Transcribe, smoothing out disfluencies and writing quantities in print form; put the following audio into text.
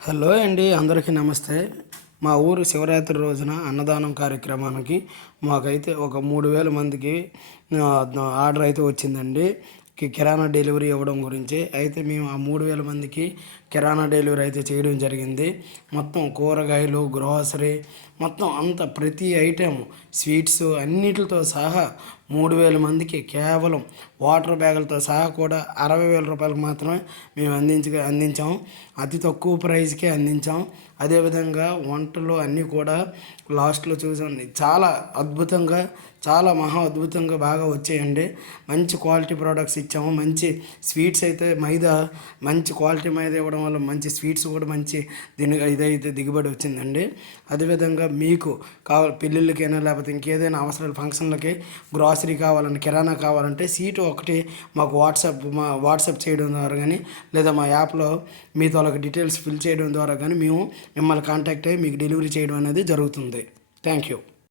Hello అండి, అందరికీ నమస్తే. మా ఊరు శివరాత్రి రోజున అన్నదానం కార్యక్రమానికి మాకైతే ఒక 3,000 మందికి ఆర్డర్ అయితే వచ్చిందండి. కిరాణా డెలివరీ ఇవ్వడం గురించి అయితే మేము ఆ 3,000 మందికి కిరాణా డెలివరీ అయితే చేయడం జరిగింది. మొత్తం కూరగాయలు, గ్రోసరీ మొత్తం అంత ప్రతి ఐటెం, స్వీట్స్ అన్నిటితో సహా 3,000 మందికి కేవలం వాటర్ బ్యాగులతో సహా కూడా 60,000 రూపాయలకు మాత్రమే మేము అందించాము. అతి తక్కువ ప్రైస్కే అందించాం. అదేవిధంగా వంటలు అన్నీ కూడా లాస్ట్లో చూసాం, చాలా అద్భుతంగా, చాలా మహా అద్భుతంగా బాగా వచ్చాయండి. మంచి క్వాలిటీ ప్రోడక్ట్స్ ఇచ్చాము. మంచి స్వీట్స్ అయితే మైదా, మంచి క్వాలిటీ మైదా ఇవ్వడం వల్ల మంచి స్వీట్స్ కూడా మంచి ఇదైతే దిగుబడి వచ్చిందండి. అదేవిధంగా మీకు పెళ్ళిళ్ళకైనా లేకపోతే ఇంకేదైనా అవసరాలు ఫంక్షన్లకి గ్రాసరీ కావాలంటే, కిరాణా కావాలంటే సీటు ఒకటి మాకు వాట్సాప్ చేయడం ద్వారా కానీ, లేదా మా యాప్లో మీ తాలూకు డీటెయిల్స్ ఫిల్ చేయడం ద్వారా కానీ మేము మిమ్మల్ని కాంటాక్ట్ అయ్యి మీకు డెలివరీ చేయడం అనేది జరుగుతుంది. Thank you.